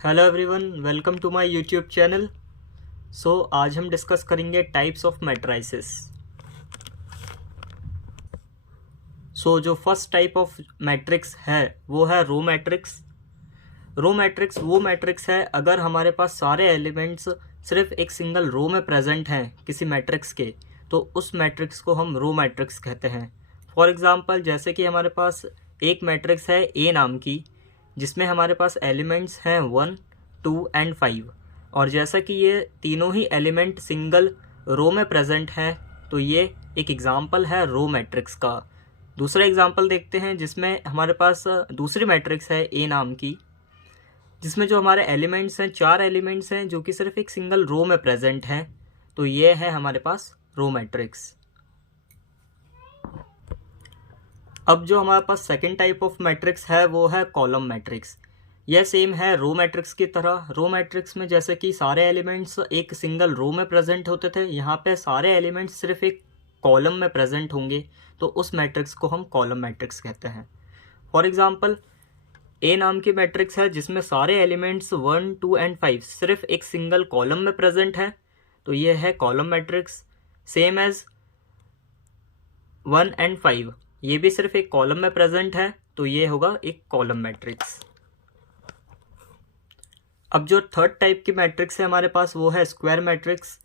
Hello everyone, welcome to my YouTube channel. आज हम discuss करेंगे टाइप्स ऑफ मैट्राइसेस। जो फर्स्ट टाइप ऑफ मैट्रिक्स है वो है रो मैट्रिक्स। रो मैट्रिक्स वो मैट्रिक्स है अगर हमारे पास सारे एलिमेंट्स सिर्फ एक सिंगल रो में प्रेजेंट हैं किसी मैट्रिक्स के, तो उस मैट्रिक्स को हम रो मैट्रिक्स कहते हैं। फॉर एग्जांपल, जैसे कि हमारे पास एक मैट्रिक्स है ए नाम की, जिसमें हमारे पास एलिमेंट्स हैं 1, 2 एंड 5, और जैसा कि ये तीनों ही एलिमेंट सिंगल रो में प्रेजेंट हैं, तो ये एक एग्जांपल है रो मैट्रिक्स का। दूसरा एग्जांपल देखते हैं जिसमें हमारे पास दूसरी मैट्रिक्स है ए नाम की, जिसमें जो हमारे एलिमेंट्स हैं 4 एलिमेंट्स हैं जो कि सिर्फ एक सिंगल रो में प्रेजेंट हैं, तो ये है हमारे पास रो मैट्रिक्स। अब जो हमारे पास सेकंड टाइप ऑफ मैट्रिक्स है वो है कॉलम मैट्रिक्स। यह सेम है रो मैट्रिक्स की तरह। रो मैट्रिक्स में जैसे कि सारे एलिमेंट्स एक सिंगल रो में प्रेजेंट होते थे, यहाँ पे सारे एलिमेंट्स सिर्फ एक कॉलम में प्रेजेंट होंगे, तो उस मैट्रिक्स को हम कॉलम मैट्रिक्स कहते हैं। फॉर एग्जांपल, ए नाम की मैट्रिक्स है जिसमें सारे एलिमेंट्स 1, 2 एंड 5 सिर्फ एक सिंगल कॉलम में प्रेजेंट है, तो ये है column matrix. Same as 1 and 5, ये भी सिर्फ एक कॉलम में प्रेजेंट है, तो ये होगा एक कॉलम मैट्रिक्स। अब जो थर्ड टाइप की मैट्रिक्स है हमारे पास वो है स्क्वायर मैट्रिक्स।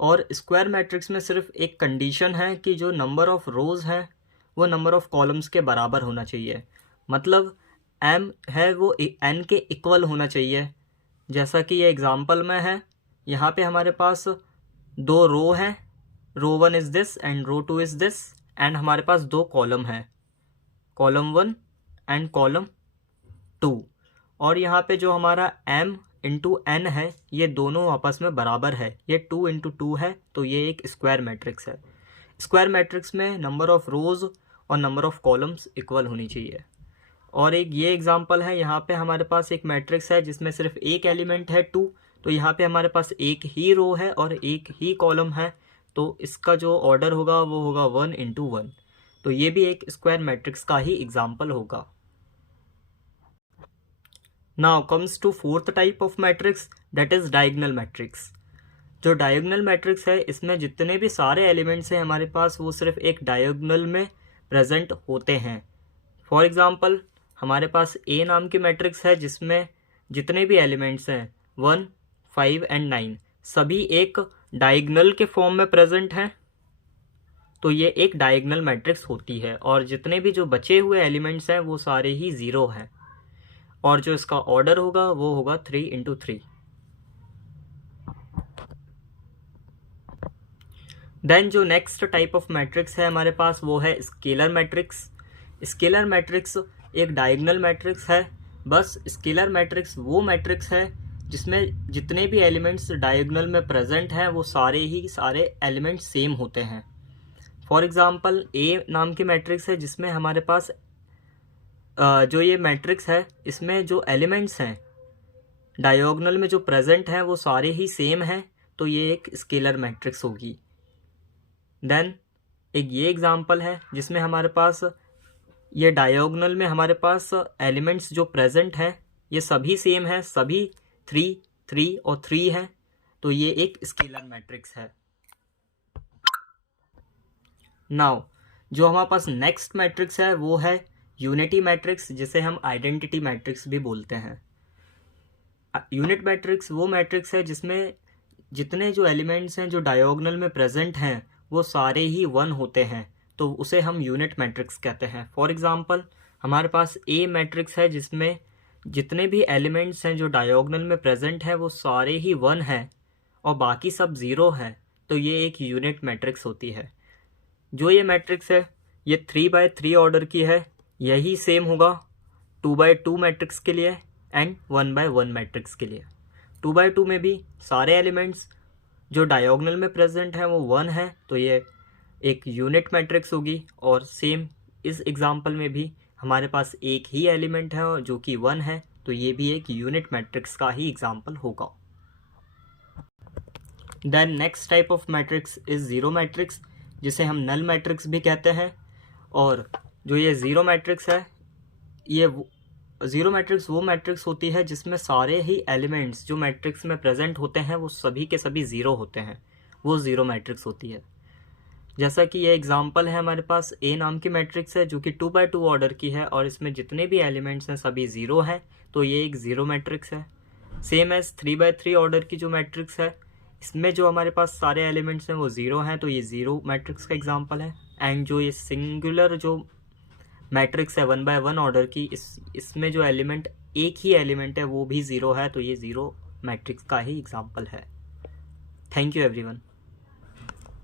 और स्क्वायर मैट्रिक्स में सिर्फ एक कंडीशन है कि जो नंबर ऑफ रोज है वो नंबर ऑफ कॉलम्स के बराबर होना चाहिए। मतलब m है वो n के इक्वल होना चाहिए। जैसा कि ये एग्जांपल में है, यहाँ पे हमारे पास 2 रो हैं, row 1 is this and row 2 is this, and हमारे पास 2 कॉलम हैं, कॉलम 1 एंड कॉलम 2। और यहाँ पे जो हमारा m इंटू n है ये दोनों आपस में बराबर है, ये 2 इंटू 2 है, तो ये एक स्क्वायर मैट्रिक्स है। स्क्वायर मैट्रिक्स में नंबर ऑफ रोज और नंबर ऑफ कॉलम्स इक्वल होनी चाहिए। और एक ये एग्जांपल है, यहाँ पे हमारे पास एक मैट्रिक्स है जिसमें सिर्फ एक एलिमेंट है 2, तो यहाँ पे हमारे पास एक ही रो है और एक ही कॉलम है, तो इसका जो ऑर्डर होगा वो होगा 1 इंटू 1, तो ये भी एक स्क्वायर मैट्रिक्स का ही एग्जाम्पल होगा। Now comes to fourth type of matrix, that is diagonal matrix. जो डायगोनल मैट्रिक्स है इसमें जितने भी सारे एलिमेंट्स हैं हमारे पास वो सिर्फ एक डायगोनल में प्रेजेंट होते हैं। फॉर एग्जांपल, हमारे पास ए नाम की मैट्रिक्स है जिसमें जितने भी एलिमेंट्स हैं 1, 5 एंड 9 सभी एक डायगोनल के फॉर्म में प्रेजेंट हैं, तो ये एक डायगोनल मैट्रिक्स होती है। और जितने भी जो बचे हुए एलिमेंट्स हैं वो सारे ही 0 हैं, और जो इसका ऑर्डर होगा वो होगा 3 इंटू 3। देन जो नेक्स्ट टाइप ऑफ मैट्रिक्स है हमारे पास वो है स्केलर मैट्रिक्स। स्केलर मैट्रिक्स एक डायगोनल मैट्रिक्स है। बस स्केलर मैट्रिक्स वो मैट्रिक्स है जिसमें जितने भी एलिमेंट्स डायगोनल में प्रेजेंट हैं वो सारे एलिमेंट्स सेम होते हैं। फॉर एग्जांपल, ए नाम की मैट्रिक्स है जिसमें हमारे पास जो ये मैट्रिक्स है इसमें जो एलिमेंट्स हैं डायगोनल में जो प्रेजेंट हैं वो सारे ही सेम हैं, तो ये एक स्केलर मैट्रिक्स होगी। देन एक ये एग्जांपल है जिसमें हमारे पास ये डायगोनल में हमारे पास एलिमेंट्स जो प्रेजेंट हैं ये सभी सेम हैं, सभी 3, 3 और 3 हैं, तो ये एक स्केलर मैट्रिक्स है। नाउ जो हमारे पास नेक्स्ट मैट्रिक्स है वो है यूनिटी मैट्रिक्स, जिसे हम आइडेंटिटी मैट्रिक्स भी बोलते हैं। यूनिट मैट्रिक्स वो मैट्रिक्स है जिसमें जितने जो एलिमेंट्स हैं जो डायगोनल में प्रेजेंट हैं वो सारे ही 1 होते हैं, तो उसे हम यूनिट मैट्रिक्स कहते हैं। फॉर एग्जांपल, हमारे पास ए मैट्रिक्स है जिसमें जितने भी एलिमेंट्स हैं जो डायगोनल में प्रेजेंट हैं वो सारे ही 1 हैं और बाकी सब 0 हैं, तो ये एक यूनिट मैट्रिक्स होती है। जो ये मैट्रिक्स है ये 3/3 ऑर्डर की है, यही सेम होगा 2/2 मैट्रिक्स के लिए एंड 1/1 मैट्रिक्स के लिए। 2/2 में भी सारे एलिमेंट्स जो डायगोनल में प्रेजेंट हैं वो 1 है, तो ये एक यूनिट मैट्रिक्स होगी। और सेम इस एग्जांपल में भी हमारे पास एक ही एलिमेंट है जो कि 1 है, तो ये भी एक यूनिट मैट्रिक्स का ही एग्जांपल होगा। Then next type of matrix is zero matrix, जिसे हम नल मैट्रिक्स भी कहते हैं। और जो ये ज़ीरो मैट्रिक्स है ये ज़ीरो मैट्रिक्स वो मैट्रिक्स होती है जिसमें सारे ही एलिमेंट्स जो मैट्रिक्स में प्रेजेंट होते हैं वो सभी के सभी ज़ीरो होते हैं, वो ज़ीरो मैट्रिक्स होती है। जैसा कि ये एग्जांपल है, हमारे पास ए नाम की मैट्रिक्स है जो कि 2x2 ऑर्डर की है और इसमें जितने भी एलिमेंट्स हैं सभी ज़ीरो हैं, तो ये एक ज़ीरो मैट्रिक्स है। सेम एज 3x3 ऑर्डर की जो मैट्रिक्स है, इसमें जो हमारे पास सारे एलिमेंट्स हैं वो ज़ीरो हैं, तो ये ज़ीरो मैट्रिक्स का एग्जांपल है। एंड जो ये सिंगुलर जो मैट्रिक्स है 1x1 ऑर्डर की, इसमें जो एलिमेंट एक ही एलिमेंट है वो भी ज़ीरो है, तो ये ज़ीरो मैट्रिक्स का ही एग्जांपल है। Thank you everyone.